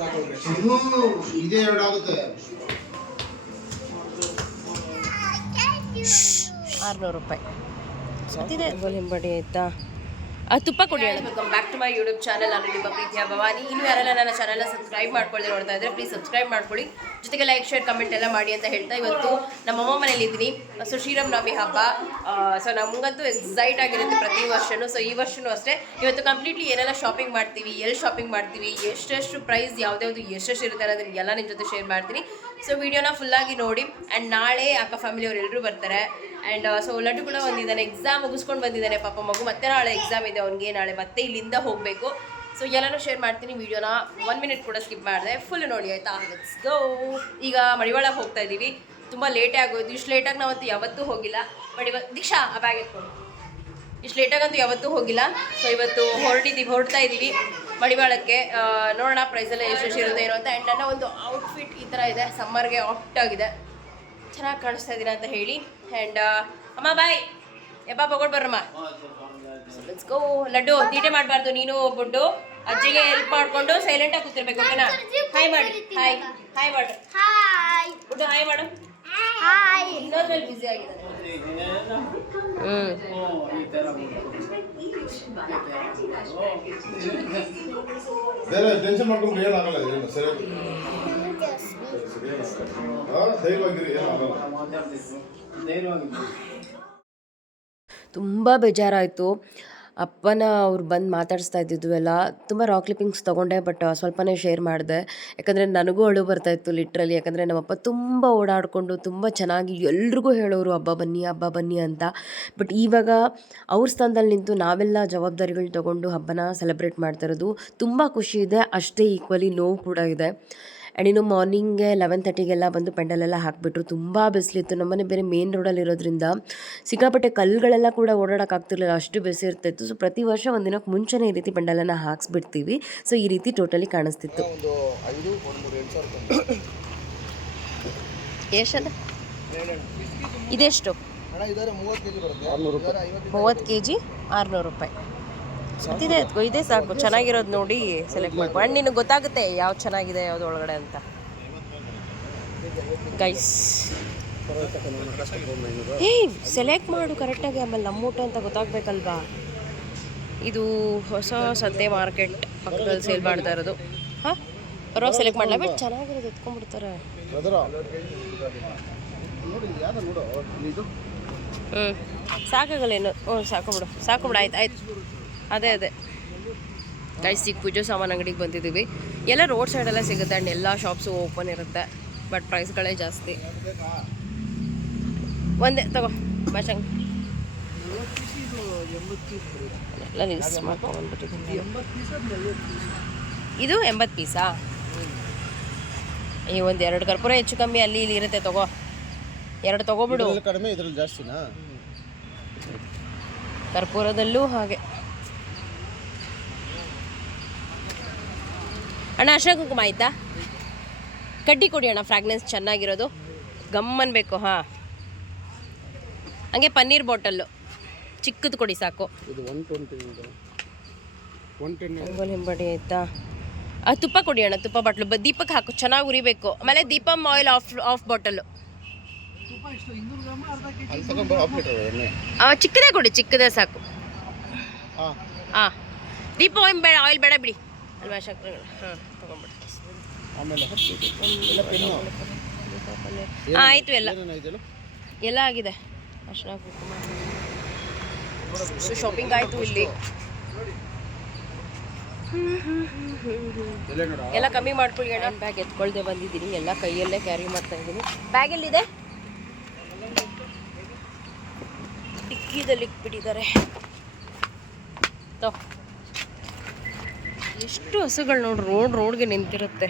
ಇದೇ 2 ಆಗುತ್ತೆ 600 ರೂಪಾಯಿ ಅದಿದೆ ಗೋಲಿಂಬಡಿ ಆಯ್ತಾ ತುಪ್ಪ ಕೊಡಿ. Welcome back to my YouTube channel. ನಾನು ನಿಮ್ಮ ಪ್ರೀತಿಯ ಭವಾನಿ. ಇನ್ನು ಯಾರೆಲ್ಲ ನನ್ನ ಚಾನಲ್ನ ಸಬ್ಸ್ಕ್ರೈಬ್ ಮಾಡ್ಕೊಳ್ಳಿ ನೋಡ್ತಾ ಇದ್ರೆ ಪ್ಲೀಸ್ ಸಬ್ಸ್ಕ್ರೈಬ್ ಮಾಡ್ಕೊಳ್ಳಿ. ಜೊತೆಗೆ ಲೈಕ್ ಶೇರ್ ಕಮೆಂಟ್ ಎಲ್ಲ ಮಾಡಿ ಅಂತ ಹೇಳ್ತಾ ಇವತ್ತು ನಮ್ಮ ಅಮ್ಮ ಮನೇಲಿ ಇದ್ದೀನಿ. ಸೊ ಶ್ರೀರಾಮನವಮಿ ಹಬ್ಬ. ಸೊ ನಮಗಂತೂ ಎಕ್ಸೈಟ್ ಆಗಿರುತ್ತೆ ಪ್ರತಿ ವರ್ಷವೂ. ಸೊ ಈ ವರ್ಷವೂ ಅಷ್ಟೇ. ಇವತ್ತು ಕಂಪ್ಲೀಟ್ಲಿ ಏನೆಲ್ಲ ಶಾಪಿಂಗ್ ಮಾಡ್ತೀವಿ, ಎಲ್ಲಿ ಶಾಪಿಂಗ್ ಮಾಡ್ತೀವಿ, ಎಷ್ಟೆಷ್ಟು ಪ್ರೈಸ್ ಯಾವ್ದಾವ್ದು ಎಷ್ಟೆಷ್ಟು ಇರುತ್ತೆ ಅನ್ನೋದನ್ನ ಎಲ್ಲ ನಿಮ್ಮ ಜೊತೆ ಶೇರ್ ಮಾಡ್ತೀನಿ. ಸೊ ವಿಡಿಯೋನ ಫುಲ್ಲಾಗಿ ನೋಡಿ. ಆ್ಯಂಡ್ ನಾಳೆ ಅಕ್ಕ ಫ್ಯಾಮಿಲಿಯವ್ರು ಎಲ್ಲರೂ ಬರ್ತಾರೆ. ಆ್ಯಂಡ್ ಸೊ ಲಡ್ಡು ಕೂಡ ಬಂದಿದ್ದಾನೆ, ಎಕ್ಸಾಮ್ ಮುಗಿಸ್ಕೊಂಡು ಬಂದಿದ್ದಾನೆ ಪಾಪ ಮಗು. ಮತ್ತೆ ನಾಳೆ ಎಕ್ಸಾಮ್ ಇದೆ ಅವ್ನಿಗೆ, ನಾಳೆ ಮತ್ತೆ ಇಲ್ಲಿಂದ ಹೋಗಬೇಕು. ಸೊ ಎಲ್ಲನೂ ಶೇರ್ ಮಾಡ್ತೀನಿ. ವೀಡಿಯೋನ 1 ಮಿನಿಟ್ ಕೂಡ ಸ್ಕಿಪ್ ಮಾಡಿದೆ, ಫುಲ್ ನೋಡಿ ಆಯಿತಾ. Let's go. ಈಗ ಮಡಿವಾಳಕ್ಕೆ ಹೋಗ್ತಾ ಇದ್ದೀವಿ. ತುಂಬ ಲೇಟೇ ಆಗೋದು. ಇಷ್ಟು ಲೇಟಾಗಿ ನಾವಂತೂ ಯಾವತ್ತೂ ಹೋಗಿಲ್ಲ. ದೀಕ್ಷಾ ಆ ಬ್ಯಾಗ್ ಎತ್ಕೊಂಡು. ಇಷ್ಟು ಲೇಟಾಗಂತೂ ಯಾವತ್ತೂ ಹೋಗಿಲ್ಲ. ಸೊ ಇವತ್ತು ಹೊರಡ್ತಾ ಇದ್ದೀವಿ ಮಡಿವಾಳಕ್ಕೆ. ನೋಡೋಣ ಪ್ರೈಸೆಲ್ಲ ಎಷ್ಟೆಷ್ಟು ಇರುತ್ತೆ ಏನೋ ಅಂತ. ಆ್ಯಂಡ್ ನನ್ನ ಒಂದು ಔಟ್ಫಿಟ್ ಈ ಥರ ಇದೆ, ಸಮ್ಮರ್ಗೆ ಆಗಿದೆ, ಚೆನ್ನಾಗಿ ಕಾಣಿಸ್ತಾ ಇದ್ದೀರಾ ಅಂತ ಹೇಳಿ. ಆ್ಯಂಡ್ ಅಮ್ಮ ಬಾಯ್ ಎಬ್ಬ ಬಗೋಡ್ ಬರ್ರಮ್ಮ. Let's go. ಲಡ್ಡು ತೀಟೆ ಮಾಡಬಾರ್ದು, ನೀನು ಹೋಗ್ಬಿಟ್ಟು ಅಜ್ಜಿಗೆ ಹೆಲ್ಪ್ ಮಾಡಿಕೊಂಡು ಸೈಲೆಂಟಾಗಿ ಕೂತಿರ್ಬೇಕು, ಓಕೆನಾ? ಹಾಯ್ ಮಾಡಿ, ಹಾಯ್ ಹಾಯ್ ಮಾಡು, ಬಿಟ್ಟು ಹಾಯ್ ಮಾಡು. ಇನ್ನೊಂದ್ರಲ್ಲಿ ಬ್ಯುಸಿ ಆಗಿದ್ದಾನೆ. ಟೆನ್ಷನ್ ಮಾಡ್ಕೊಂಡು ಏನಾಗಲ್ಲ, ಸರಿ ತುಂಬ ಬೇಜಾರಾಯಿತು. ಅಪ್ಪನ ಅವ್ರು ಬಂದು ಮಾತಾಡಿಸ್ತಾ ಇದ್ದಿದ್ದು ಎಲ್ಲ ತುಂಬ ರಾಕ್ ಕ್ಲಿಪ್ಪಿಂಗ್ಸ್ ತೊಗೊಂಡೆ. ಬಟ್ ಸ್ವಲ್ಪನೇ ಶೇರ್ ಮಾಡಿದೆ, ಯಾಕಂದರೆ ನನಗೂ ಅಳು ಬರ್ತಾಯಿತ್ತು ಲಿಟ್ರಲಿ. ಯಾಕಂದರೆ ನಮ್ಮಪ್ಪ ತುಂಬ ಓಡಾಡಿಕೊಂಡು ತುಂಬ ಚೆನ್ನಾಗಿ ಎಲ್ರಿಗೂ ಹೇಳೋರು ಹಬ್ಬ ಬನ್ನಿ ಅಂತ. ಬಟ್ ಇವಾಗ ಅವ್ರ ಸ್ಥಾನದಲ್ಲಿ ನಿಂತು ನಾವೆಲ್ಲ ಜವಾಬ್ದಾರಿಗಳು ತೊಗೊಂಡು ಹಬ್ಬನ ಸೆಲೆಬ್ರೇಟ್ ಮಾಡ್ತಾ ಇರೋದು ತುಂಬ ಖುಷಿ ಇದೆ. ಅಷ್ಟೇ ಈಕ್ವಲಿ ನೋವು ಕೂಡ ಇದೆ. ಆ್ಯಂಡ್ ಇನ್ನು ಮಾರ್ನಿಂಗ್ಗೆ 11:30ಗೆಲ್ಲ ಬಂದು ಪೆಂಡಲೆಲ್ಲ ಹಾಕಿಬಿಟ್ರು. ತುಂಬ ಬಿಸಿಲಿತ್ತು. ನಮ್ಮನೆ ಬೇರೆ ಮೇನ್ ರೋಡಲ್ಲಿ ಇರೋದ್ರಿಂದ ಸಿಕ್ಕಾಪಟ್ಟೆ ಕಲ್ಲುಗಳೆಲ್ಲ ಕೂಡ ಓಡಾಡೋಕ್ಕಾಗ್ತಿರ್ಲಿಲ್ಲ, ಅಷ್ಟು ಬಿಸಿ ಇರ್ತಾಯಿತ್ತು. ಸೊ ಪ್ರತಿ ವರ್ಷ ಒಂದಿನಕ್ಕೆ ಮುಂಚೆನೇ ಈ ರೀತಿ ಪೆಂಡಲನ್ನು ಹಾಕ್ಸ್ಬಿಡ್ತೀವಿ. ಸೊ ಈ ರೀತಿ ಟೋಟಲಿ ಕಾಣಿಸ್ತಿತ್ತು. ಎಷ್ಟದ ಇದೆಷ್ಟು? 30 kg 600 ರೂಪಾಯಿ. ಇದೇ ಎತ್ಕೋ, ಇದೇ ಸಾಕು. ಚೆನ್ನಾಗಿರೋದು ನೋಡಿ ಸೆಲೆಕ್ಟ್ ಮಾಡ್ಕೊ. ಆ್ಯಂಡ್ ನಿನಗೆ ಗೊತ್ತಾಗುತ್ತೆ ಯಾವ್ದು ಚೆನ್ನಾಗಿದೆ ಯಾವ್ದು ಒಳಗಡೆ ಅಂತ. ಗೈಸ್ ಸೆಲೆಕ್ಟ್ ಮಾಡು ಕರೆಕ್ಟಾಗಿ, ಆಮೇಲೆ ನಮ್ಮ ಊಟ ಅಂತ ಗೊತ್ತಾಗಬೇಕಲ್ವಾ. ಇದು ಹೊಸ ಸಂತೆ ಮಾರ್ಕೆಟ್ ಪಕ್ಕದಲ್ಲಿ ಸೇಲ್ ಮಾಡ್ತಾ ಇರೋದು. ಹಾಂ ಬರೋ ಸೆಲೆಕ್ಟ್ ಮಾಡಲ, ಬಟ್ ಚೆನ್ನಾಗಿರೋದು ಎತ್ಕೊಂಡ್ಬಿಡ್ತಾರೆ. ಸಾಕಾಗಲ್ಲ ಏನು? ಸಾಕು ಬಿಡು ಆಯ್ತು. ಅದೇ ಗೈಸ್, ಈಗ ಪೂಜೆ ಸಾಮಾನು ಅಂಗಡಿಗೆ ಬಂದಿದ್ದೀವಿ. ಎಲ್ಲ ರೋಡ್ ಸೈಡೆಲ್ಲ ಸಿಗುತ್ತೆ. ಆ್ಯಂಡ್ ಎಲ್ಲ ಶಾಪ್ಸು ಓಪನ್ ಇರುತ್ತೆ. ಬಟ್ ಪ್ರೈಸ್ಗಳೇ ಜಾಸ್ತಿ. ಒಂದೇ ತಗೋ ಬಾಶಂಗ್ ಎಲ್ಲ ಲಿಸ್ಟ್ ಮಾಡ್ಕೊಂಡ್ಬಂದ್ಬಿಟ್ಟಿದ್ದೀನಿ. ಇದು 80 ಪೀಸಾ? ಈ ಒಂದು 2 ಕರ್ಪೂರ ಹೆಚ್ಚು ಕಮ್ಮಿ ಅಲ್ಲಿ ಇಲ್ಲಿ ಇರುತ್ತೆ. ತಗೋ 2 ತಗೋಬಿಡು. ಕಡಿಮೆ ಇದ್ರಲ್ಲಿ ಜಾಸ್ತಿನಾ? ಕರ್ಪೂರದಲ್ಲೂ ಹಾಗೆ. ಅಣ್ಣ ಅರ್ಶಿನ ಕುಂಕುಮ ಆಯಿತಾ? ಕಡ್ಡಿ ಕೊಡಿ ಅಣ್ಣ, ಫ್ರಾಗ್ನೆನ್ಸ್ ಚೆನ್ನಾಗಿರೋದು, ಗಮ್ಮನ್ಬೇಕು. ಹಾಂ ಹಂಗೆ ಪನ್ನೀರ್ ಬಾಟಲ್ಲು ಚಿಕ್ಕದು ಕೊಡಿ ಸಾಕು. ರಂಗೋಲಿ ಹಿಂಬಡಿ ಆಯಿತಾ? ತುಪ್ಪ ಕೊಡಿ ಅಣ್ಣ, ತುಪ್ಪ ಬಾಟ್ಲು ದೀಪಕ್ಕೆ ಹಾಕು, ಚೆನ್ನಾಗಿ ಉರಿಬೇಕು. ಆಮೇಲೆ ದೀಪಮ್ ಆಯಿಲ್ ಆಫ್ ಬಾಟಲು ಚಿಕ್ಕದೇ ಕೊಡಿ, ಚಿಕ್ಕದೇ ಸಾಕು. ಹಾಂ ದೀಪ ಆಯಿಲ್ ಬೇಡ ಬಿಡಿ ಅಲ್ವಾ ಶಕ್ತಿ. ಹಾಂ ತೊಗೊಂಡ್ಬಿಡಿ. ಹಾಂ ಆಯಿತು, ಎಲ್ಲ ಆಗಿದೆ. ಅರ್ಶಿನ ಕುಂಕುಮ. ಸೊ ಶಾಪಿಂಗ್ ಆಯಿತು ಇಲ್ಲಿ. ಎಲ್ಲ ಕಮ್ಮಿ ಮಾಡ್ಕೊಳ್ಳಿ ಅಣ್ಣ. ಬ್ಯಾಗ್ ಎತ್ಕೊಳ್ದೆ ಬಂದಿದ್ದೀನಿ, ಎಲ್ಲ ಕೈಯಲ್ಲೇ ಕ್ಯಾರಿ ಮಾಡ್ತಾ ಇದ್ದೀನಿ. ಬ್ಯಾಗ್ ಎಲ್ಲಿದೆ? ಡಿಕ್ಕಿದಲ್ಲಿ ಇಟ್ಬಿಟ್ಟಿದ್ದಾರೆ. ಎಷ್ಟು ಹಸುಗಳು ನೋಡಿ, ರೋಡ್ಗೆ ನಿಂತಿರುತ್ತೆ.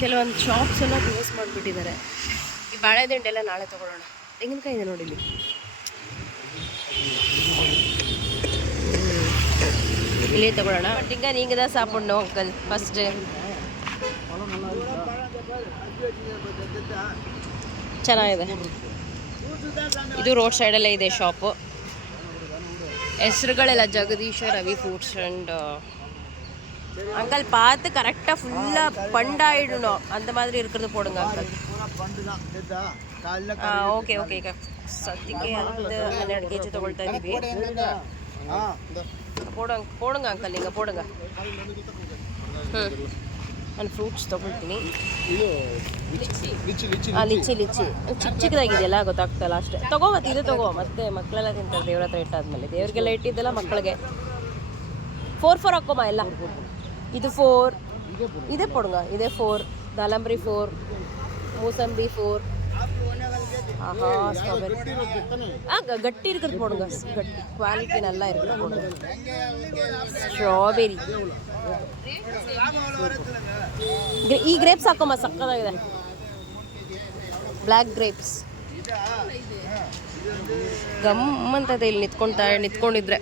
ಕೆಲವೊಂದು ಶಾಪ್ಸ್ ಎಲ್ಲ ಕ್ಲೋಸ್ ಮಾಡಿಬಿಟ್ಟಿದ್ದಾರೆ. ಈ ಬಾಳೆದಿಂಡೆಲ್ಲ ನಾಳೆ ತೊಗೊಳ್ಳೋಣ. ತೆಂಗಿನಕಾಯಿ ಇದೆ ನೋಡಿ ಇಲ್ಲಿ. ಇಲ್ಲೇ ತಗೊಳ್ಳೋಣ. ಬಟ್ ಈಗ ನೀಂಗದ ಸಾಪಣ್ಣು ಅಂಕಲ್ ಫಸ್ಟ್ ಚೆನ್ನಾಗಿದೆ. ಇದು ರೋಡ್ ಸೈಡಲ್ಲೇ ಇದೆ ಶಾಪು. ಹೆಸರುಗಳೆಲ್ಲ Jagadish Ravi fruits and uncle பார்த்து கரெக்டாக ஃபுல்லாக பண்டாயிடணும் அந்த மாதிரி இருக்கிறது போடுங்க அங்கிள். ಓಕೆ ಓಕೆ ಈಗ ಸದ್ಯಕ್ಕೆ 12 kg ತೊಗೊಳ್ತಾ ಇದ್ದೀವಿ. போடுங்க ಅಂಕಲ್ நீங்கள் போடுங்க. ನಾನು ಫ್ರೂಟ್ಸ್ ತೊಗೊಳ್ತೀನಿ. ಲಿಚ್ಚಿ ಚಿಕ್ಕ ಚಿಕ್ಕದಾಗಿದೆಯಲ್ಲ ಗೊತ್ತಾಗ್ತಲ್ಲ ಅಷ್ಟೇ. ತಗೋ ಮತ್ತೆ ಇದು ತಗೋ, ಮತ್ತೆ ಮಕ್ಕಳೆಲ್ಲ ತಿಂತಾರೆ ದೇವ್ರ ಹತ್ರ ಇಟ್ಟಾದ್ಮೇಲೆ. ದೇವ್ರಿಗೆಲ್ಲ ಇಟ್ಟಿದ್ದೆಲ್ಲ ಮಕ್ಕಳಿಗೆ. 4 ಹಾಕೋಮ್ಮ ಎಲ್ಲ. ಇದು 4 ಇದೇ ಪೊಡುಂಗ, ಇದೇ 4 ದಾಳಂಬ್ರಿ 4 ಮೂಸಂಬಿ 4. ஆஹா ஸ்ட்ராபெரி கட்டி இருக்கிறது போடுங்க, கட்டி குவாலிட்டி நல்லா இருக்குது போடுங்க. ಸ್ಟ್ರಾಬೆರಿ ಈ ಗ್ರೇಪ್ಸ್ ಹಾಕೋಮ್ಮ, ಸಕ್ಕತ್ತಾಗಿದೆ. ಬ್ಲ್ಯಾಕ್ ಗ್ರೇಪ್ಸ್ ಗಮ್ಮಂತದೆ ಇಲ್ಲಿ ನಿಂತ್ಕೊಂಡಿದ್ರೆ.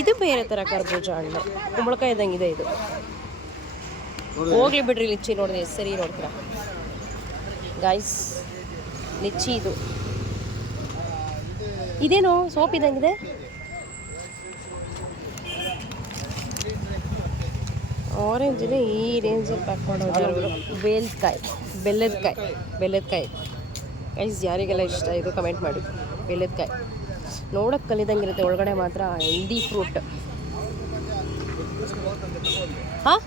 ಇದು ಬೇರೆ ಥರ ಕರ್ಬೂಜ ಹಣ್ಣು, ಕುಂಬಳಕಾಯಿ ಇದ್ದಂಗಿದೆ ಇದು. ಹೋಗ್ಲಿ ಬಿಡ್ರಿ, ಲಿಚ್ಚಿ ನೋಡಿದೆ ಸರಿ ನೋಡ್ತೀರಾ ಗಾಯ್ಸ್. ಲಿಚ್ಚಿ ಇದು ಇದೇನು ಸೋಪ್ ಇದ್ದಂಗಿದೆ. ಆರೆಂಜಿನ ಈ ರೇಂಜಲ್ಲಿ ಪ್ಯಾಕ್ ಮಾಡೋದು ಅವರು. ಬೆಲ್ಲದಕಾಯಿ ಗೈಸ್, ಯಾರಿಗೆಲ್ಲ ಇಷ್ಟ ಇದು ಕಮೆಂಟ್ ಮಾಡಿ. ಬೆಲ್ಲದಕಾಯಿ ನೋಡೋಕ್ಕೆ ಕಲಿದಂಗಿರುತ್ತೆ, ಒಳಗಡೆ ಮಾತ್ರ ಹೆಲ್ದಿ ಫ್ರೂಟ್. ಹಾಂ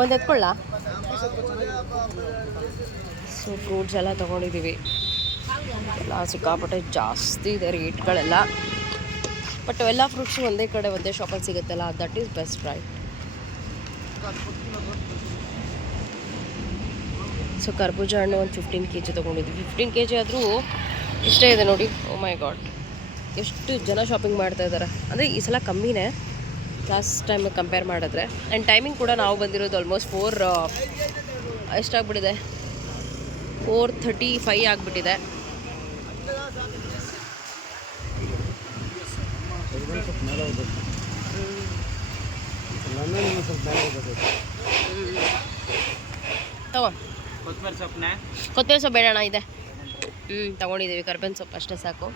ಒಂದು ಎತ್ಕೊಳ್ಳ. ಸೊ ಫ್ರೂಟ್ಸ್ ಎಲ್ಲ ತೊಗೊಂಡಿದ್ದೀವಿ. ಎಲ್ಲ ಸಿಕ್ಕಾಪಟ್ಟೆ ಜಾಸ್ತಿ ಇದೆ ರೇಟ್ಗಳೆಲ್ಲ. ಬಟ್ ಎಲ್ಲ ಫ್ರೂಟ್ಸು ಒಂದೇ ಕಡೆ ಒಂದೇ ಶಾಪಲ್ಲಿ ಸಿಗುತ್ತಲ್ಲ, that is best right. So ಕರ್ಬೂಜ ಹಣ್ಣು ಒಂದು 15 kg ತೊಗೊಂಡಿದ್ವಿ. 15 kg ಆದರೂ ಇಷ್ಟೇ ಇದೆ ನೋಡಿ. ಓ ಮೈ ಗಾಡ್, ಎಷ್ಟು ಜನ ಶಾಪಿಂಗ್ ಮಾಡ್ತಾ ಇದ್ದಾರೆ. ಅಂದರೆ ಈ ಸಲ ಕಮ್ಮಿನೇ ಲಾಸ್ಟ್ ಟೈಮ್ ಕಂಪೇರ್ ಮಾಡಿದ್ರೆ. ಆ್ಯಂಡ್ ಟೈಮಿಂಗ್ ಕೂಡ ನಾವು ಬಂದಿರೋದು ಆಲ್ಮೋಸ್ಟ್ 4 ಎಷ್ಟಾಗ್ಬಿಟ್ಟಿದೆ, 4:35 ಆಗಿಬಿಟ್ಟಿದೆ. ತಗೋ ಕೊತ್ತಂಬರಿ ಸೊಪ್ಪು ಬೇಡಣ್ಣ ಇದೆ. ತಗೊಂಡಿದ್ದೀವಿ. ಕರ್ಬೇವಿನ ಸೊಪ್ಪು ಅಷ್ಟೇ ಸಾಕು,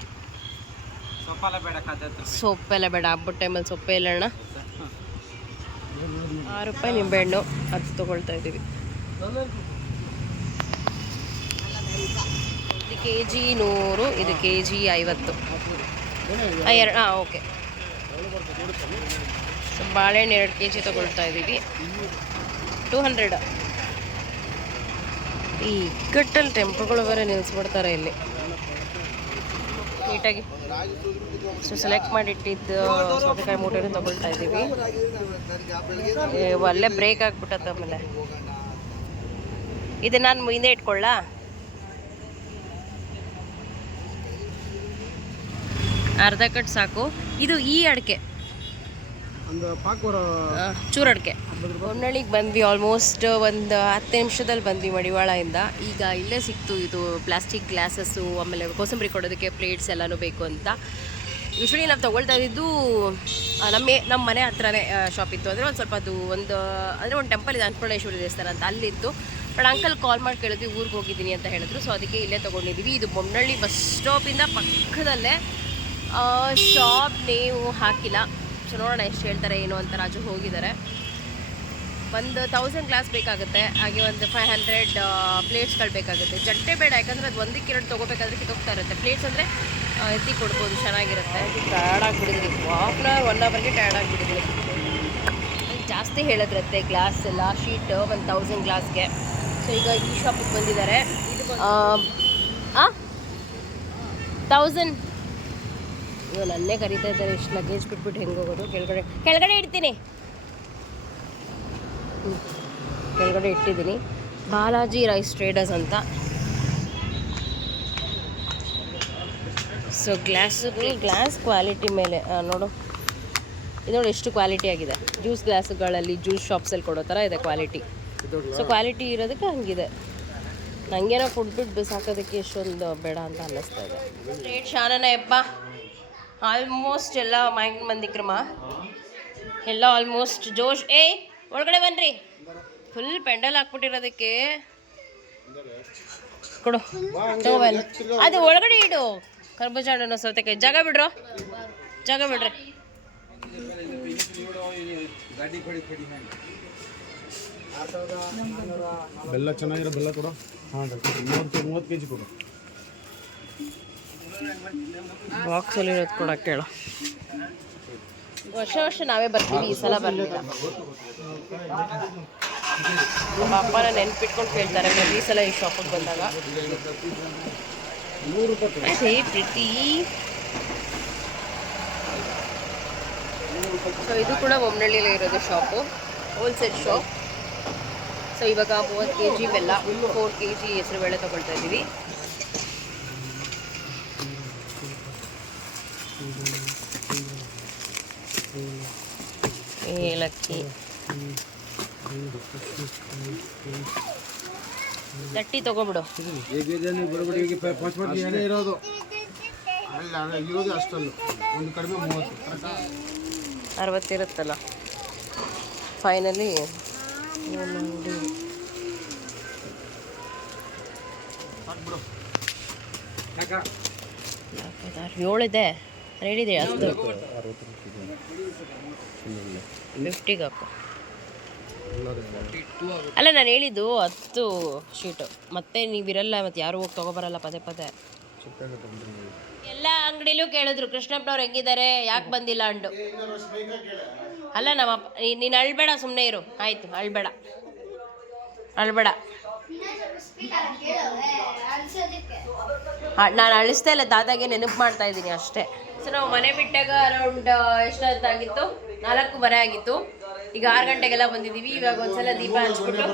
ಸೊಪ್ಪೆಲ್ಲ ಬೇಡ. ಹಬ್ಬದ ಟೈಮಲ್ಲಿ ಸೊಪ್ಪೆ ಇಲ್ಲ ಅಣ್ಣ. 6 ರೂಪಾಯಿ ನಿಂಬೆಹಣ್ಣು ಅದು ತೊಗೊಳ್ತಾ ಇದ್ದೀವಿ. ಇದು kg 100, ಇದು kg 50. ಓಕೆ. ಸೊ ಬಾಳೆಹಣ್ಣು 2 kg ತೊಗೊಳ್ತಾ ಇದ್ದೀವಿ, 200. ಈ ಗಟ್ಟಲ್ಲಿ ಟೆಂಪೋಗಳು ಬೇರೆ ನಿಲ್ಲಿಸ್ಬಿಡ್ತಾರೆ ಇಲ್ಲಿ ನೀಟಾಗಿ. ಸೊ ಸೆಲೆಕ್ಟ್ ಮಾಡಿಟ್ಟಿದ್ದು ಸೌತೆಕಾಯಿ ಮೂಟೆನೂ ತೊಗೊಳ್ತಾ ಇದ್ದೀವಿ. ಒಳ್ಳೆ ಬ್ರೇಕ್ ಆಗಿಬಿಟ್ಟತ್ತೆ. ಆಮೇಲೆ ಇದು ನಾನು ಮುಂದೆ ಇಟ್ಕೊಳ್ಳ. ಅರ್ಧ ಕಟ್ ಸಾಕು. ಇದು ಈ ಅಡಿಕೆ ಚೂರು ಅಡಿಕೆ. ಹೊನ್ನಳ್ಳಿಗೆ ಬಂದ್ವಿ, ಆಲ್ಮೋಸ್ಟ್ ಒಂದು 10 ನಿಮಿಷದಲ್ಲಿ ಬಂದ್ವಿ ಮಡಿವಾಳದಿಂದ. ಈಗ ಇಲ್ಲೇ ಸಿಕ್ತು ಇದು ಪ್ಲಾಸ್ಟಿಕ್ ಗ್ಲಾಸಸ್ಸು, ಆಮೇಲೆ ಕೋಸಂಬರಿ ಕೊಡೋದಕ್ಕೆ ಪ್ಲೇಟ್ಸ್ ಎಲ್ಲನೂ ಬೇಕು ಅಂತ. ಯೂಶ್ವಲಿ ನಾವು ತೊಗೊಳ್ತಾ ಇದ್ದು ನಮ್ಮ ಮನೆ ಹತ್ರನೇ ಶಾಪ್ ಇತ್ತು. ಅಂದರೆ ಒಂದು ಸ್ವಲ್ಪ ಅದು ಒಂದು ಟೆಂಪಲ್ ಇದೆ, ಅನ್ನಪೂರ್ಣೇಶ್ವರಿ ದೇವಸ್ಥಾನ ಅಂತ, ಅಲ್ಲಿತ್ತು. ಬಟ್ ಅಂಕಲ್ ಕಾಲ್ ಮಾಡಿ ಕೇಳಿದ್ವಿ, ಊರಿಗೆ ಹೋಗಿದ್ದೀನಿ ಅಂತ ಹೇಳಿದ್ರು. ಸೊ ಅದಕ್ಕೆ ಇಲ್ಲೇ ತೊಗೊಂಡಿದ್ದೀವಿ. ಇದು ಬೊಮ್ಮನಹಳ್ಳಿ ಬಸ್ ಸ್ಟಾಪಿಂದ ಪಕ್ಕದಲ್ಲೇ. ಶಾಪ್ ನೇವು ಹಾಕಿಲ್ಲ. ಸೊ ನೋಡೋಣ ಎಷ್ಟು ಹೇಳ್ತಾರೆ ಏನು ಅಂತ. ರಾಜು ಹೋಗಿದ್ದಾರೆ. ಒಂದು 1000 ಗ್ಲಾಸ್ ಬೇಕಾಗುತ್ತೆ, ಹಾಗೆ ಒಂದು 500 ಪ್ಲೇಟ್ಸ್ಗಳು ಬೇಕಾಗುತ್ತೆ. ಜಟ್ಟೆ ಬೇಡ, ಯಾಕಂದರೆ ಅದು 1-2 ತೊಗೋಬೇಕಾದ್ರೆ ಕಿತ್ತೋಗ್ತಾ ಇರುತ್ತೆ. ಪ್ಲೇಟ್ಸ್ ಅಂದರೆ ಎತ್ತಿ ಕೊಡ್ಬೋದು, ಚೆನ್ನಾಗಿರುತ್ತೆ. ಟಯರ್ಡ್ ಆಗಿಬಿಟ್ಟಿದ್ವಿ, 1 ಅವರ್ಗೆ ಟಯರ್ಡ್ ಆಗಿಬಿಟ್ಟಿದ್ವಿ. ಜಾಸ್ತಿ ಹೇಳಿದ್ರತ್ತೆ ಗ್ಲಾಸ್ ಎಲ್ಲ ಶೀಟ್ 1000 ಗ್ಲಾಸ್ಗೆ. ಸೊ ಈಗ ಈ ಶಾಪಿಗೆ ಬಂದಿದ್ದಾರೆ. 1000 ಇವು ನನ್ನೇ ಕರೀತಾ ಇದ್ದಾರೆ. ಇಷ್ಟು ಲಗೇಜ್ ಬಿಟ್ಬಿಟ್ಟು ಹೆಂಗೆ ಹೋಗೋದು? ಕೆಳಗಡೆ ಇಡ್ತೀನಿ. ಕೆಳಗಡೆ ಇಟ್ಟಿದ್ದೀನಿ. ಬಾಲಾಜಿ ರೈಸ್ ಟ್ರೇಡರ್ಸ್ ಅಂತ. ಸೊ ಗ್ಲಾಸ್ ಕ್ವಾಲಿಟಿ ಮೇಲೆ ನೋಡು, ಇದು ನೋಡಿ ಎಷ್ಟು ಕ್ವಾಲಿಟಿ ಆಗಿದೆ. ಜ್ಯೂಸ್ ಗ್ಲಾಸುಗಳಲ್ಲಿ ಜ್ಯೂಸ್ ಶಾಪ್ಸಲ್ಲಿ ಕೊಡೋ ಥರ ಇದೆ ಕ್ವಾಲಿಟಿ. ಸೊ ಕ್ವಾಲಿಟಿ ಇರೋದಕ್ಕೆ ಹಂಗಿದೆ. ನನಗೇನೋ ಕೊಟ್ಬಿಟ್ಟು ಬಿಸಾಕೋದಕ್ಕೆ ಎಷ್ಟೊಂದು ಬೇಡ ಅಂತ ಅನ್ನಿಸ್ತಾ ಇದೆ. ರೇಟ್ ಶಾನನೇ ಯಪ್ಪ. ಆಲ್ಮೋಸ್ಟ್ ಎಲ್ಲ ಮಂದಿಕ್ರಮ ಎಲ್ಲ ಆಲ್ಮೋಸ್ಟ್ ಜೋಶ್. ಒಳಗಡೆ ಬನ್ನಿರಿ. ಫುಲ್ ಪೆಂಡಲ್ ಹಾಕ್ಬಿಟ್ಟಿರೋದಕ್ಕೆ ಕೊಡು, ತಗೋಬಲ್ಲ. ಅದು ಒಳಗಡೆ ಇಡು. ಕರ್ಬೂಜ ಹಣ್ಣು ಸೌತೆಕಾಯಿ ಜಾಗ ಬಿಡ್ರಿ. ಬೆಲ್ಲ ಚೆನ್ನಾಗಿರೋ ಬೆಲ್ಲ ಕೊಡು. ಹಾಂ 30 kg ಕೊಡು. ಬಾಕ್ಸಲ್ಲಿ ಇರೋದು ಕೊಡಕ್ಕೆ ಕೇಳು. ವರ್ಷ ನಾವೇ ಬರ್ತೀವಿ, ಈ ಸಲ ಬರಲಿಲ್ಲ. ನಮ್ಮ ಅಪ್ಪನ ನೆನ್ಪಿಟ್ಕೊಂಡು ಕೇಳ್ತಾರೆ ಈ ಸಲ ಈ ಶಾಪಿಗೆ ಬಂದಾಗ. ಪ್ರೀತಿ. ಸೊ ಇದು ಕೂಡ ಬೊಮ್ಮನಹಳ್ಳಿಯಲ್ಲೇ ಇರೋದು ಶಾಪು, ಹೋಲ್ಸೇಲ್ ಶಾಪ್. ಸೊ ಇವಾಗ 30 kg ಬೆಲ್ಲ, 4 kg ಹೆಸರುಬೇಳೆ ತೊಗೊಳ್ತಾ ಇದ್ದೀವಿ. ಏಲಕ್ಕಿ, ಗಟ್ಟಿ ತೊಗೊಬಿಡು. ಇರೋದು ಅಷ್ಟಲ್ಲ, ಒಂದು ಕಡಿಮೆ 60 ಇರುತ್ತಲ್ಲ. ಫೈನಲಿ 7 ಇದೆ, ರೆಡಿದೆ. 10 50ಗೆ ಹಾಕು. ಅಲ್ಲ ನಾನು ಹೇಳಿದ್ದು 10 ಶೀಟು. ಮತ್ತೆ ನೀವಿರಲ್ಲ, ಮತ್ತೆ ಯಾರು ಹೋಗಿ ತೊಗೊಬರಲ್ಲ ಪದೇ ಪದೇ. ಎಲ್ಲ ಅಂಗಡಿಲೂ ಕೇಳಿದ್ರು ಕೃಷ್ಣಪ್ಪನವ್ರು ಹೆಂಗಿದ್ದಾರೆ, ಯಾಕೆ ಬಂದಿಲ್ಲ ಅಂಡು. ಅಲ್ಲ ನಮ್ಮಪ್ಪ, ನೀನು ಅಳ್ಬೇಡ, ಸುಮ್ಮನೆ ಇರು ಆಯಿತು. ಅಳ್ಬೇಡ. ನಾನು ಅಳಿಸ್ತಾ ಇಲ್ಲ, ದಾದಾಗೆ ನೆನಪು ಮಾಡ್ತಾ ಇದ್ದೀನಿ ಅಷ್ಟೇ. ಸೊ ನಾವು ಮನೆ ಬಿಟ್ಟಾಗ ಅರೌಂಡ್ ಎಷ್ಟೊತ್ತಾಗಿತ್ತು, 4:15 ಆಗಿತ್ತು. ಈಗ 6 ಗಂಟೆಗೆಲ್ಲ ಬಂದಿದ್ದೀವಿ. ಇವಾಗ ಒಂದ್ಸಲ ದೀಪ ಹಚ್ಬಿಟ್ಟು,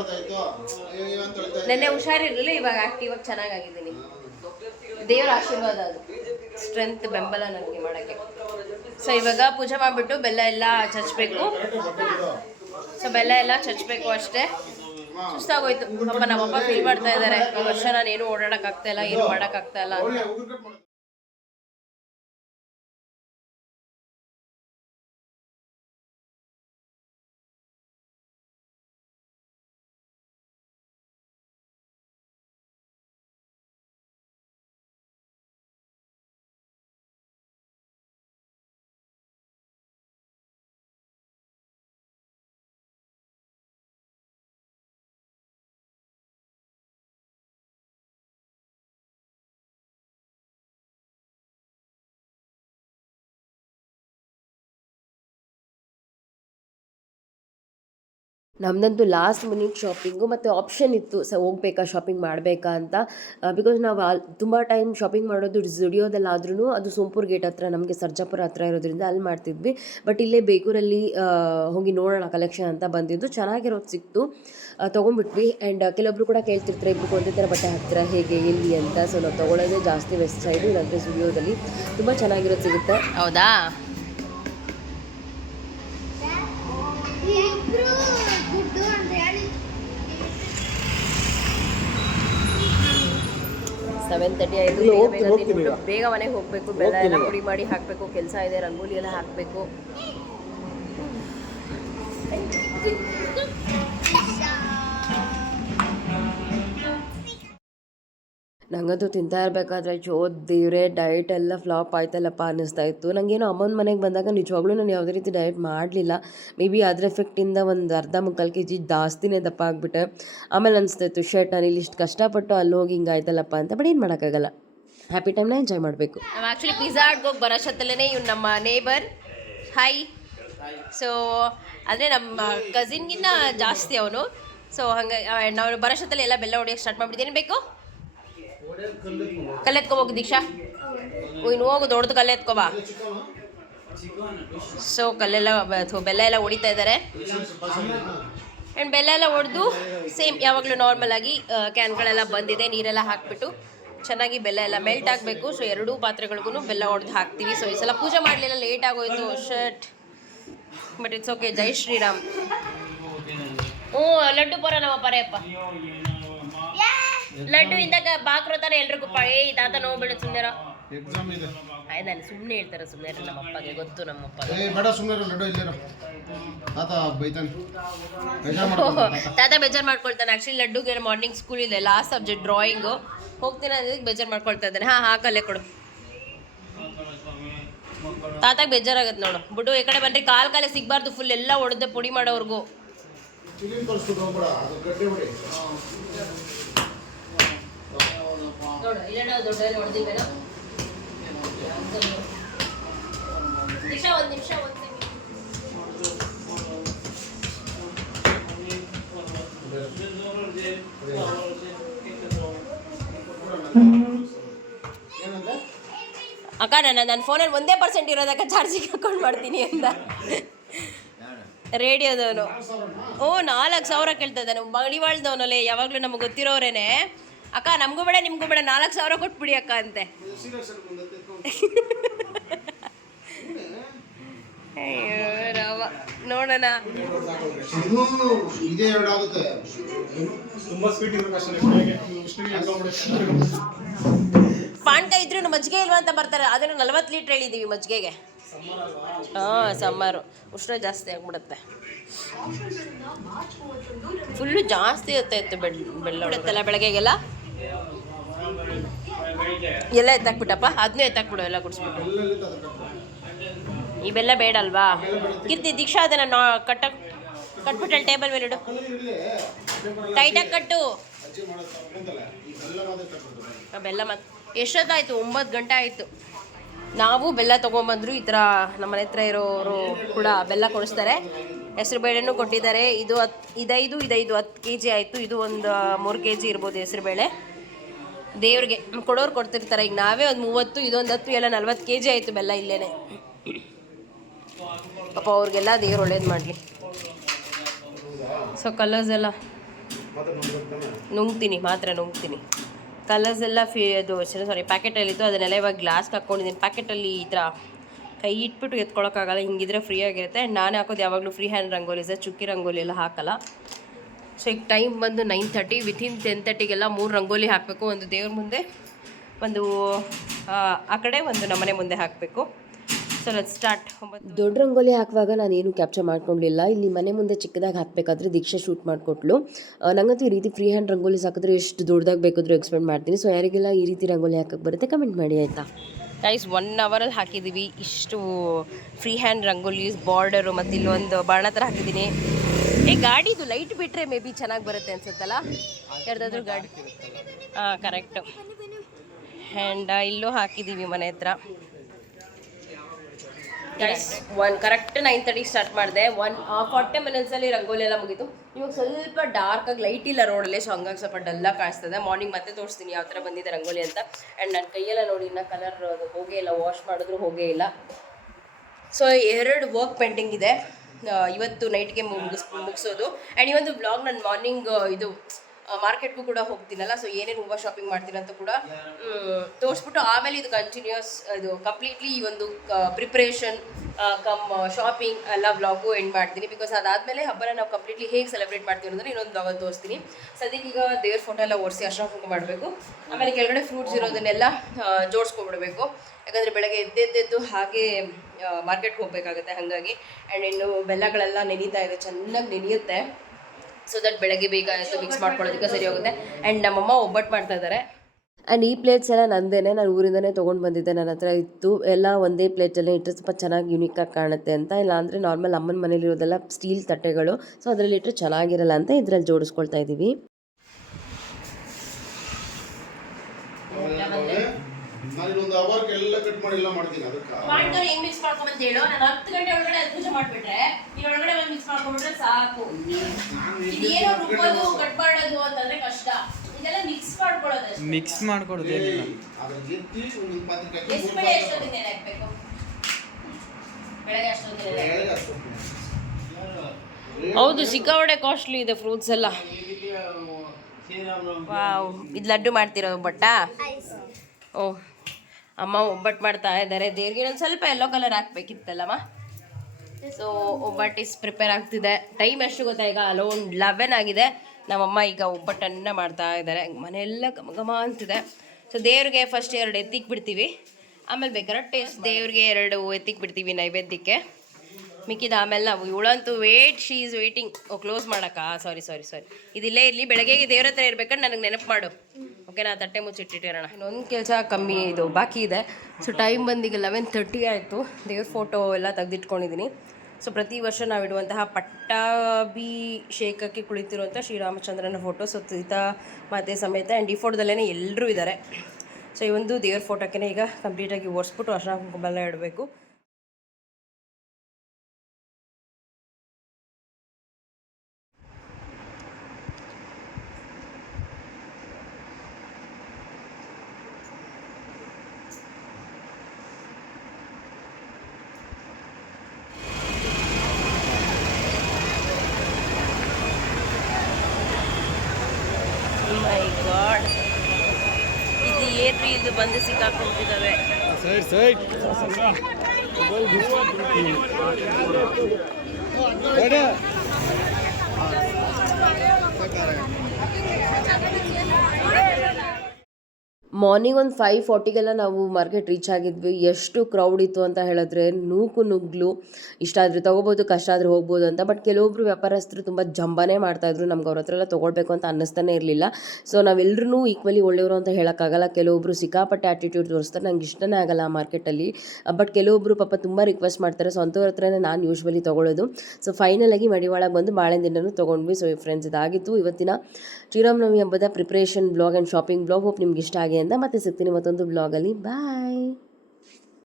ನೆನ್ನೆ ಹುಷಾರಿರಲಿಲ್ಲ, ಇವಾಗ ಆಕ್ಟಿವಾಗಿ ಚೆನ್ನಾಗಿದ್ದೀನಿ. ದೇವರ ಆಶೀರ್ವಾದ, ಅದು ಸ್ಟ್ರೆಂತ್, ಬೆಂಬಲ ನನಗೆ ಮಾಡೋಕ್ಕೆ. ಸೊ ಇವಾಗ ಪೂಜೆ ಮಾಡಿಬಿಟ್ಟು ಬೆಲ್ಲ ಎಲ್ಲ ಚಚ್ಚಬೇಕು. ಸೊ ಬೆಲ್ಲ ಎಲ್ಲ ಚಚ್ಚಬೇಕು ಅಷ್ಟೇ. ಸುಸ್ತಾಗೋಯ್ತು ಪಾಪ. ನಮ್ಮಪ್ಪ ಫೀಲ್ ಮಾಡ್ತಾ ಇದ್ದಾರೆ, ಈ ವರ್ಷ ನಾನು ಏನು ಓಡಾಡೋಕ್ಕಾಗ್ತಾ ಇಲ್ಲ, ಏನು ಮಾಡೋಕ್ಕಾಗ್ತಾ ಇಲ್ಲ ಅಂತ. ನಮ್ಮದಂತೂ ಲಾಸ್ಟ್ ಮಿನಿಟ್ ಶಾಪಿಂಗು, ಮತ್ತು ಆಪ್ಷನ್ ಇತ್ತು ಹೋಗ್ಬೇಕಾ ಶಾಪಿಂಗ್ ಮಾಡಬೇಕಾ ಅಂತ. ಬಿಕಾಸ್ ನಾವು ತುಂಬ ಟೈಮ್ ಶಾಪಿಂಗ್ ಮಾಡೋದು ಜುಡಿಯೋದಲ್ಲಾದ್ರೂ ಅದು ಸೋಂಪುರ್ ಗೇಟ್ ಹತ್ರ, ನಮಗೆ ಸರ್ಜಾಪುರ ಹತ್ರ ಇರೋದ್ರಿಂದ ಅಲ್ಲಿ ಮಾಡ್ತಿದ್ವಿ. ಬಟ್ ಇಲ್ಲೇ ಬೇಗೂರಲ್ಲಿ ಹೋಗಿ ನೋಡೋಣ ಕಲೆಕ್ಷನ್ ಅಂತ ಬಂದಿದ್ದು, ಚೆನ್ನಾಗಿರೋದು ಸಿಕ್ತು, ತೊಗೊಂಡ್ಬಿಟ್ವಿ. ಆ್ಯಂಡ್ ಕೆಲವೊಬ್ರು ಕೂಡ ಕೇಳ್ತಿರ್ತಾರೆ, ಇಬ್ಬರು ಒಂದೇ ಥರ ಬಟ್ಟೆ ಹಾಕ್ತೀರಾ ಹೇಗೆ, ಎಲ್ಲಿ ಅಂತ. ಸೊ ನಾವು ತೊಗೊಳ್ಳೋದೇ ಜಾಸ್ತಿ ವೆಸ್ಟ್ ಸೈಡು, ಇಲ್ಲಾಂದರೆ ಜುಡಿಯೋದಲ್ಲಿ ತುಂಬ ಚೆನ್ನಾಗಿರೋದು ಸಿಗುತ್ತೆ. ಹೌದಾ? ಸೆವೆನ್ 30 ಆಯಿತು. ಬೇಗ ಮನೆಗೆ ಹೋಗಬೇಕು. ಬೆಲ್ಲ ಎಲ್ಲ ಪುಡಿ ಮಾಡಿ ಹಾಕಬೇಕು, ಕೆಲಸ ಇದೆ, ರಂಗೋಲಿ ಎಲ್ಲ ಹಾಕಬೇಕು. ನನಗಂತೂ ತಿಂತಾ ಇರಬೇಕಾದ್ರೆ ದೇವ್ರೆ ಡಯಟ್ ಎಲ್ಲ ಫ್ಲಾಪ್ ಆಯ್ತಲ್ಲಪ್ಪ ಅನ್ನಿಸ್ತಾ ಇತ್ತು. ನನಗೇನೋ ಅಮ್ಮನ ಮನೆಗೆ ಬಂದಾಗ ನಿಜವಾಗ್ಲೂ ನಾನು ಯಾವುದೇ ರೀತಿ ಡಯಟ್ ಮಾಡಲಿಲ್ಲ. ಮೇ ಬಿ ಅದ್ರ ಎಫೆಕ್ಟಿಂದ ಒಂದು 1/2-3 kg ಜಾಸ್ತಿನೇ ದಪ್ಪ ಆಗಿಬಿಟ್ಟೆ. ಆಮೇಲೆ ಅನಿಸ್ತಾ ಇತ್ತು, ಶರ್ಟ್ ನಾನು ಇಲ್ಲಿ ಇಷ್ಟು ಕಷ್ಟಪಟ್ಟು ಅಲ್ಲಿ ಹೋಗಿ ಹಿಂಗೆ ಆಯ್ತಲ್ಲಪ್ಪ ಅಂತ. ಬಟ್ ಏನು ಮಾಡೋಕ್ಕಾಗಲ್ಲ, ಹ್ಯಾಪಿ ಟೈಮ್ನ ಎಂಜಾಯ್ ಮಾಡಬೇಕು. ನಾವು ಆ್ಯಕ್ಚುಲಿ ಪಿಜ್ಜಾ ಆಡ್ಗೋಗಿ ಬರೋಷ್ಟಲ್ಲೇ ಇವ್ನು ನಮ್ಮ ನೇಬರ್, ಹಾಯ್. ಸೊ ಅಂದರೆ ನಮ್ಮ ಕಸಿನ್ಗಿನ್ನ ಜಾಸ್ತಿ ಅವನು. ಸೊ ಹಂಗೆ ನಾವು ಬರೋಷ್ಟಲ್ಲಿ ಎಲ್ಲ ಬೆಲ್ಲ ಹೊಡಿಯೋಕ್ಕೆ ಸ್ಟಾರ್ಟ್ ಮಾಡಿಬಿಟ್ಟು, ಏನು ಬೇಕು ಕಲ್ಲೆತ್ಕೋಬೋಗಿ ದೀಕ್ಷಾ, ಇನ್ನು ಹೋಗು ದೊಡ್ಡದು ಕಲ್ಲೆತ್ಕೋಬಾ. ಸೊ ಕಲ್ಲೆಲ್ಲ ಬೆಲ್ಲ ಎಲ್ಲ ಹೊಡಿತಾ ಇದ್ದಾರೆ. ಆ್ಯಂಡ್ ಬೆಲ್ಲ ಎಲ್ಲ ಹೊಡೆದು ಸೇಮ್ ಯಾವಾಗಲೂ ನಾರ್ಮಲಾಗಿ ಕ್ಯಾನ್ಗಳೆಲ್ಲ ಬಂದಿದೆ, ನೀರೆಲ್ಲ ಹಾಕಿಬಿಟ್ಟು ಚೆನ್ನಾಗಿ ಬೆಲ್ಲ ಎಲ್ಲ ಮೆಲ್ಟ್ ಆಗಬೇಕು. ಸೊ 2 ಪಾತ್ರೆಗಳಿಗೂ ಬೆಲ್ಲ ಹೊಡೆದು ಹಾಕ್ತೀವಿ. ಸೊ ಈ ಸಲ ಪೂಜೆ ಮಾಡಲಿಲ್ಲ, ಲೇಟ್ ಆಗೋಯ್ತು ಶರ್ಟ್, ಬಟ್ ಇಟ್ಸ್ ಓಕೆ. ಜೈ ಶ್ರೀರಾಮ್. ಲಡ್ಡು ಪರ ನಮ್ಮ ಪರೆಯಪ್ಪ, ಲಡ್ಡು ಇಂದಾಗ ಬಾಕ್ರೋ ತಾನೆ ಎಲ್ರಿಗೂ ತಾತ ನೋಡ್ಬೇಡ ಸುಮ್ಮನೆ. ಆಯ್ತು, ನಾನು ಸುಮ್ಮನೆ ಹೇಳ್ತಾರೆ, ಸುಮ್ಮನೆ ನಮ್ಮ ಅಪ್ಪಗೆ ಗೊತ್ತು. ನಮ್ಮಪ್ಪ ತಾತ ಬೇಜಾರು ಮಾಡ್ಕೊಳ್ತಾನೆ. ಆ್ಯಕ್ಚುಲಿ ಲಡ್ಡುಗೆ ಮಾರ್ನಿಂಗ್ ಸ್ಕೂಲ್ ಇದೆ, ಲಾಸ್ಟ್ ಸಬ್ಜೆಕ್ಟ್ ಡ್ರಾಯಿಂಗು, ಹೋಗ್ತೀನಿ ಅದಕ್ಕೆ ಬೇಜಾರು ಮಾಡ್ಕೊಳ್ತಾ ಇದ್ದಾನೆ. ಹಾಂ ಹಾಕಲ್ಲೇ ಕೊಡು. ತಾತಾಗ ಬೇಜಾರಾಗತ್ತೆ ನೋಡು ಬಿಡು. ಈ ಕಡೆ ಬನ್ರಿ, ಕಾಲೇ ಸಿಗಬಾರ್ದು, ಫುಲ್ ಎಲ್ಲ ಹೊಡೆದ ಪುಡಿ ಮಾಡೋರ್ಗು. ನೋಡು ಇಲ್ಲ ದೊಡ್ಡ ಹೊಡೆದಿವೇನೋ. ಒಂದು ನಿಮಿಷ ಅಕ್ಕ, ನನ್ನ ಫೋನಲ್ಲಿ 1% ಇರೋದಕ್ಕೆ ಚಾರ್ಜಿಗೆ ಹಾಕೊಂಡು ಮಾಡ್ತೀನಿ ಅಂತ ರೇಡಿಯೋದವನು. 4,000 ಕೇಳ್ತಾ ಇದ್ದಾನೆ. ಮಳಿವಾಳ್ದವನಲ್ಲೇ, ಯಾವಾಗಲೂ ನಮಗೆ ಗೊತ್ತಿರೋರೇನೆ. ಅಕ್ಕ ನಮಗೂ ಬೇಡ ನಿಮಗೂ ಬೇಡ, 4,000 ಕೊಟ್ಬಿಡಿ ಅಕ್ಕ ಅಂತೆ. ಅಯ್ಯೋ ರಾವ, ನೋಡೋಣ. ಪಾಣ್ಕಾಯಿ ಇದ್ರೂ ಮಜ್ಜಿಗೆ ಇಲ್ವಾ ಅಂತ ಬರ್ತಾರೆ. ಅದನ್ನು 40 ಲೀಟ್ರ್ ಹೇಳಿದ್ದೀವಿ ಮಜ್ಜಿಗೆಗೆ. ಸಮ್ಮರು ಉಷ್ಣ ಜಾಸ್ತಿ ಆಗ್ಬಿಡುತ್ತೆ. ಫುಲ್ಲು ಜಾಸ್ತಿ ಇತ್ತು ಬೆಲ್ಲ ಬಿಡುತ್ತಲ್ಲ ಬೆಳಗ್ಗೆಗೆಲ್ಲ. ಎಲ್ಲ ಎತ್ತಾಕ್ಬಿಟ್ಟಪ್ಪ, ಅದನ್ನೂ ಎತ್ತಾಕ್ಬಿಡು, ಎಲ್ಲ ಕುಡಿಸ್ಬಿಟ್ಟು. ಈ ಬೆಲ್ಲ ಬೇಡ ಅಲ್ವಾ? ಕೀರ್ತಿ, ದೀಕ್ಷಾ ಅದನ್ನು ಕಟ್ಬಿಟ್ಟಲ್ಲಿ ಟೇಬಲ್ ಮೇಲೆ ಇಡು, ಟೈಟಾಗಿ ಕಟ್ಟು. ಬೆಲ್ಲ ಮತ್ತೆ ಎಷ್ಟೊತ್ತಾಯಿತು? 9 ಗಂಟೆ ಆಯಿತು. ನಾವು ಬೆಲ್ಲ ತೊಗೊಂಬಂದ್ರು. ಈ ಥರ ನಮ್ಮ ಮನೆ ಹತ್ರ ಇರೋರು ಕೂಡ ಬೆಲ್ಲ ಕೊಡಿಸ್ತಾರೆ. ಹೆಸರು ಬೇಳೆನೂ ಕೊಟ್ಟಿದ್ದಾರೆ. ಇದು 5 10 kg ಆಯಿತು. ಇದು ಒಂದು 3 kg ಇರ್ಬೋದು ಹೆಸರುಬೇಳೆ. ದೇವ್ರಿಗೆ ಕೊಡೋರು ಕೊಡ್ತಿರ್ತಾರೆ. ಈಗ ನಾವೇ ಒಂದು 30, ಇದೊಂದು 10, ಎಲ್ಲ 40 kg ಆಯಿತು ಬೆಲ್ಲ ಇಲ್ಲೇ. ಪಾಪ ಅವ್ರಿಗೆಲ್ಲ ದೇವ್ರು ಒಳ್ಳೇದು ಮಾಡಲಿ. ಸೊ ಕಲರ್ಸ್ ಎಲ್ಲ ನುಂಗ್ತೀನಿ, ಕಲರ್ಸ್ ಎಲ್ಲ ಅದು ಪ್ಯಾಕೆಟಲ್ಲಿತ್ತು. ಅದನ್ನೆಲ್ಲ ಇವಾಗ ಗ್ಲಾಸ್ಗೆ ಹಾಕ್ಕೊಂಡಿದ್ದೀನಿ. ಪ್ಯಾಕೆಟಲ್ಲಿ ಈ ಥರ ಕೈ ಇಟ್ಬಿಟ್ಟು ಎತ್ಕೊಳ್ಳೋಕ್ಕಾಗಲ್ಲ, ಹಿಂಗಿದ್ರೆ ಫ್ರೀ ಆಗಿರುತ್ತೆ. ನಾನು ಹಾಕೋದು ಯಾವಾಗಲೂ ಫ್ರೀ ಹ್ಯಾಂಡ್ ರಂಗೋಲಿ, ಚುಕ್ಕಿ ರಂಗೋಲಿ ಎಲ್ಲ ಹಾಕಲ್ಲ. ಸೊ ಈಗ ಟೈಮ್ ಬಂದು 9:30. ವಿತಿನ್ 10:30ಗೆಲ್ಲ 3 ರಂಗೋಲಿ ಹಾಕಬೇಕು. ಒಂದು ದೇವ್ರ ಮುಂದೆ, ಒಂದು ಆ ಕಡೆ, ಒಂದು ನಮ್ಮನೆ ಮುಂದೆ ಹಾಕಬೇಕು. So let's start. ದೊಡ್ಡ ರಂಗೋಲಿ ಹಾಕುವಾಗ ನಾನೇನು ಕ್ಯಾಪ್ಚರ್ ಮಾಡ್ಕೊಂಡಿಲ್ಲ. ಇಲ್ಲಿ ಮನೆ ಮುಂದೆ ಚಿಕ್ಕದಾಗಿ ಹಾಕಬೇಕಾದ್ರೆ ದೀಕ್ಷಾ ಶೂಟ್ ಮಾಡಿಕೊಟ್ಲು. ನನಗಂತೂ ಈ ರೀತಿ ಫ್ರೀ ಹ್ಯಾಂಡ್ ರಂಗೋಲಿ ಹಾಕಿದ್ರೆ ಎಷ್ಟು ದೊಡ್ಡದಾಗಿ ಬೇಕಾದರೂ ಎಕ್ಸ್ಪೆಕ್ಟ್ ಮಾಡ್ತೀನಿ. ಸೊ ಯಾರಿಗೆಲ್ಲ ಈ ರೀತಿ ರಂಗೋಲಿ ಹಾಕಕ್ಕೆ ಬರುತ್ತೆ ಕಮೆಂಟ್ ಮಾಡಿ ಆಯಿತಾ. ಗೈಸ್ 1 ಅವರಲ್ಲಿ ಹಾಕಿದ್ದೀವಿ ಇಷ್ಟು ಫ್ರೀ ಹ್ಯಾಂಡ್ ರಂಗೋಲೀಸ್, ಬಾರ್ಡರು, ಮತ್ತು ಇಲ್ಲೊಂದು ಬಾಣ ಥರ ಹಾಕಿದ್ದೀನಿ. ಗಾಡಿದು ಲೈಟ್ ಬಿಟ್ಟರೆ ಮೇ ಬಿ ಚೆನ್ನಾಗಿ ಬರುತ್ತೆ ಅನ್ಸುತ್ತಲ್ಲ, ಯಾರ್ದಾದ್ರೂ ಗಾಡಿ. ಕರೆಕ್ಟು. ಆ್ಯಂಡ್ ಇಲ್ಲೂ ಹಾಕಿದ್ದೀವಿ ಮನೆ ಹತ್ರ. ಕರೆಕ್ಟ್ 9:30 ಸ್ಟಾರ್ಟ್ ಮಾಡಿದೆ. 40 ಮಿನಿಟ್ಸಲ್ಲಿ ರಂಗೋಲಿ ಎಲ್ಲ ಮುಗೀತು. ಇವಾಗ ಸ್ವಲ್ಪ ಡಾರ್ಕಾಗಿ ಲೈಟ್ ಇಲ್ಲ ರೋಡಲ್ಲಿ, ಸೊ ಹಂಗಾಗಿ ಸ್ವಲ್ಪ ಡಲ್ಲಾಗಿ ಕಾಣಿಸ್ತದೆ. ಮಾರ್ನಿಂಗ್ ಮತ್ತೆ ತೋರಿಸ್ತೀನಿ ಯಾವ ಥರ ಬಂದಿದೆ ರಂಗೋಲಿ ಅಂತ. ಆ್ಯಂಡ್ ನನ್ನ ಕೈಯೆಲ್ಲ ನೋಡಿ ಇನ್ನೂ ಕಲರ್ ಅದು ಹೋಗೇ ಇಲ್ಲ, ವಾಶ್ ಮಾಡಿದ್ರು ಹೋಗೇ ಇಲ್ಲ. ಸೊ 2 ವರ್ಕ್ ಪೆಂಡಿಂಗ್ ಇದೆ, ಇವತ್ತು ನೈಟ್ಗೆ ಮುಗಿಸೋದು. ಆ್ಯಂಡ್ ಈ ಒಂದು ವ್ಲಾಗ್ ನಾನು ಮಾರ್ನಿಂಗ್ ಇದು ಮಾರ್ಕೆಟ್ಗೂ ಕೂಡ ಹೋಗ್ತೀನಲ್ಲ, ಸೊ ಏನೇನು ಹೂವು ಶಾಪಿಂಗ್ ಮಾಡ್ತೀನಿ ಅಂತ ಕೂಡ ತೋರಿಸ್ಬಿಟ್ಟು ಆಮೇಲೆ ಇದು ಕಂಟಿನ್ಯೂಸ್, ಇದು ಕಂಪ್ಲೀಟ್ಲಿ ಈ ಒಂದು ಪ್ರಿಪ್ರೇಷನ್ ಶಾಪಿಂಗ್ ಎಲ್ಲ ವ್ಲಾಗು ಎಂಡ್ ಮಾಡ್ತೀನಿ. ಬಿಕಾಸ್ ಅದಾದಮೇಲೆ ಹಬ್ಬನ ನಾವು ಕಂಪ್ಲೀಟ್ಲಿ ಹೇಗೆ ಸೆಲೆಬ್ರೇಟ್ ಮಾಡ್ತೀವಿ ಅಂದರೆ ಇನ್ನೊಂದು ವ್ಲಾಗಲ್ಲಿ ತೋರಿಸ್ತೀನಿ. ಸದ್ಯಕ್ಕೆ ಈಗ ದೇವ್ರ ಫೋಟೋ ಎಲ್ಲ ಒರೆಸಿ ಅರ್ಶಿನ ಕುಂಕುಮ ಮಾಡಬೇಕು. ಆಮೇಲೆ ಕೆಳಗಡೆ ಫ್ರೂಟ್ಸ್ ಇರೋದನ್ನೆಲ್ಲ ಜೋಡಿಸ್ಕೊಂಡ್ಬಿಡ್ಬೇಕು. ಯಾಕಂದರೆ ಬೆಳಗ್ಗೆ ಎದ್ದೆದ್ದು ಹಾಗೆ ಮಾರ್ಕೆಟ್ಗೆ ಹೋಗಬೇಕಾಗುತ್ತೆ. ಹಾಗಾಗಿ ಆ್ಯಂಡ್ ಇನ್ನು ಬೆಲ್ಲಗಳೆಲ್ಲ ನೆನೀತಾ ಇದೆ, ಚೆನ್ನಾಗಿ ನೆನೆಯುತ್ತೆ. ಸೊ ದಟ್ ಬೆಳಗ್ಗೆ ಬೇಗ ಮಿಕ್ಸ್ ಮಾಡ್ಕೊಳ್ಳೋದಕ್ಕೆ ಸರಿ ಹೋಗುತ್ತೆ. ಆ್ಯಂಡ್ ನಮ್ಮಮ್ಮ ಒಬ್ಬಟ್ಟು ಮಾಡ್ತಾ ಇದ್ದಾರೆ. ಆ್ಯಂಡ್ ಈ ಪ್ಲೇಟ್ಸ್ ಎಲ್ಲ ನಂದೇನೆ, ನಾನು ಊರಿಂದನೇ ತೊಗೊಂಡು ಬಂದಿದ್ದೆ, ನನ್ನ ಹತ್ರ ಇತ್ತು. ಎಲ್ಲ ಒಂದೇ ಪ್ಲೇಟಲ್ಲೇ ಇಟ್ಟರೆ ಸ್ವಲ್ಪ ಚೆನ್ನಾಗಿ ಯುನೀಕಾಗಿ ಕಾಣುತ್ತೆ ಅಂತ. ಇಲ್ಲ ಅಂದರೆ ನಾರ್ಮಲ್ ಅಮ್ಮನ ಮನೇಲಿರೋದೆಲ್ಲ ಸ್ಟೀಲ್ ತಟ್ಟೆಗಳು, ಸೊ ಅದರಲ್ಲಿ ಇಟ್ಟರೆ ಚೆನ್ನಾಗಿರಲ್ಲ ಅಂತ ಇದರಲ್ಲಿ ಜೋಡಿಸ್ಕೊಳ್ತಾ ಇದ್ದೀವಿ. ಮಿಕ್ಸ್ ಮಾಡ್ಕೊಡೋದು ಹೌದು, ಸಿಕ್ಕಾಪಟ್ಟೆ ಕಾಸ್ಟ್ಲಿ ಇದೆ ಫ್ರೂಟ್ಸ್ ಎಲ್ಲ. ವಾವ್, ಇದು ಲಡ್ಡು ಮಾಡ್ತಿರೋ ಒಬ್ಬಟ್ಟಾ? ಓಹ್, ಅಮ್ಮ ಒಬ್ಬಟ್ಟು ಮಾಡ್ತಾ ಇದ್ದಾರೆ. ದೇವ್ರಿಗೆ ಒಂದು ಸ್ವಲ್ಪ ಯೆಲ್ಲೋ ಕಲರ್ ಹಾಕ್ಬೇಕಿತ್ತಲ್ಲಮ್ಮ. ಸೊ ಒಬ್ಬಟ್ಟು ಪ್ರಿಪೇರ್ ಆಗ್ತಿದೆ. ಟೈಮ್ ಎಷ್ಟು ಗೊತ್ತಾ? ಈಗ ಅಲೋನ್ 11 ಆಗಿದೆ. ನಮ್ಮಮ್ಮ ಈಗ ಒಬ್ಬಟ್ಟನ್ನು ಮಾಡ್ತಾ ಇದ್ದಾರೆ. ಮನೆಯೆಲ್ಲ ಘಮ ಅಂತಿದೆ. ಸೊ ದೇವ್ರಿಗೆ ಫಸ್ಟ್ 2 ಎತ್ತಿಗೆ ಬಿಡ್ತೀವಿ, ಆಮೇಲೆ ಬೇಕಾದ್ರೆ ಟೇಸ್ಟ್ ದೇವ್ರಿಗೆ 2 ಎತ್ತಿಗೆ ಬಿಡ್ತೀವಿ ನೈವೇದ್ಯಕ್ಕೆ. ಮಿಕ್ಕಿದ ಆಮೇಲೆ ನಾವು ಇವಳಂತೂ ಶೀ ಈಸ್ ವೇಟಿಂಗ್. ಕ್ಲೋಸ್ ಮಾಡೋಕ್ಕ ಸಾರಿ ಇದಿಲ್ಲೇ ಇರಲಿ. ಬೆಳಗ್ಗೆ ದೇವ್ರ ಹತ್ರ ಇರ್ಬೇಕಾದ್ರೆ ನನಗೆ ನೆನಪು ಮಾಡು, ಓಕೆನಾ, ತಟ್ಟೆ ಮುಚ್ಚಿಟ್ಟಿರೋಣ. ಇನ್ನೊಂದು ಕೆಲಸ ಕಮ್ಮಿ ಇದು ಬಾಕಿ ಇದೆ. ಸೊ ಟೈಮ್ ಬಂದೀಗ 11:30 ಆಯಿತು. ದೇವ್ರ ಫೋಟೋ ಎಲ್ಲ ತೆಗೆದಿಟ್ಕೊಂಡಿದ್ದೀನಿ. ಸೊ ಪ್ರತಿ ವರ್ಷ ನಾವಿಡುವಂತಹ ಪಟ್ಟಾಭಿಷೇಕಕ್ಕೆ ಕುಳಿತಿರುವಂಥ ಶ್ರೀರಾಮಚಂದ್ರನ ಫೋಟೋ. ಸೊ ಸೀತಾ ಮಾತೆ ಸಮೇತ ಆ್ಯಂಡ್ ಈ ಫೋಟೋದಲ್ಲೇ ಎಲ್ಲರೂ ಇದ್ದಾರೆ. ಸೊ ಈ ಒಂದು ದೇವ್ರ ಫೋಟೋಕ್ಕೆ ಈಗ ಕಂಪ್ಲೀಟಾಗಿ ಒರೆಸ್ಬಿಟ್ಟು ಅರ್ಶಿನ ಕುಂಕುಮ ಎಲ್ಲ ಇಡಬೇಕು. ಮೈ ಗಾಡ್, ಇದು ಏನ್ರಿ ಇದು ಬಂದು ಸಿಕ್ಕಾಕೊಂಡ್ಬಿಟ್ಟಿದ್ದಾವೆ. ಮಾರ್ನಿಂಗ್ ಒಂದು 5:40ಗೆಲ್ಲ ನಾವು ಮಾರ್ಕೆಟ್ ರೀಚ್ ಆಗಿದ್ವಿ. ಎಷ್ಟು ಕ್ರೌಡ್ ಇತ್ತು ಅಂತ ಹೇಳಿದ್ರೆ ನುಗ್ಗಲು ಇಷ್ಟ ಆದರೆ ತೊಗೋಬೋದು, ಕಷ್ಟ ಆದರೆ ಹೋಗ್ಬೋದು ಅಂತ. ಬಟ್ ಕೆಲವೊಬ್ರು ವ್ಯಾಪಾರಸ್ಥರು ತುಂಬ ಜಂಬನೇ ಮಾಡ್ತಾಯಿದ್ರು. ನಮ್ಗೆ ಅವ್ರ ಹತ್ರ ಎಲ್ಲ ತೊಗೊಳ್ಬೇಕು ಅಂತ ಅನ್ನಿಸ್ತಾನೆ ಇರಲಿಲ್ಲ. ಸೊ ನಾವೆಲ್ಲರೂ ಈಕ್ವಲಿ ಒಳ್ಳೆಯವರು ಅಂತ ಹೇಳೋಕ್ಕಾಗಲ್ಲ. ಕೆಲವೊಬ್ರು ಸಿಕ್ಕಾಪಟ್ಟೆ ಆ್ಯಟಿಟ್ಯೂಡ್ ತೋರಿಸ್ತಾರೆ, ನಂಗೆ ಇಷ್ಟನೇ ಆಗಲ್ಲ ಆ ಮಾರ್ಕೆಟಲ್ಲಿ. ಬಟ್ ಕೆಲವೊಬ್ರು ಪಾಪ ತುಂಬ ರಿಕ್ವೆಸ್ಟ್ ಮಾಡ್ತಾರೆ. ಸೊ ಅಂಥವ್ರ ಹತ್ರನೇ ನಾನು ಯೂಶ್ವಲಿ ತೊಗೊಳ್ಳೋದು. ಸೊ ಫೈನಲಾಗಿ ಮಡಿವಾಳ ಬಂದು ಬಾಳೆದಿಂಡನೂ ತೊಗೊಂಡ್ವಿ. ಸೊ ಫ್ರೆಂಡ್ಸ್, ಇದಾಗಿತ್ತು ಇವತ್ತಿನ ಶ್ರೀರಾಮನವಮಿ ಹಬ್ಬದ preparation blog and shopping blog. Hope ನಿಮ್ಗೆ ಇಷ್ಟ ಆಗಿದೆ ಅಂತ. ಮತ್ತೆ ಸಿಗ್ತೀನಿ ಮತ್ತೊಂದು ಬ್ಲಾಗಲ್ಲಿ. ಬಾಯ್.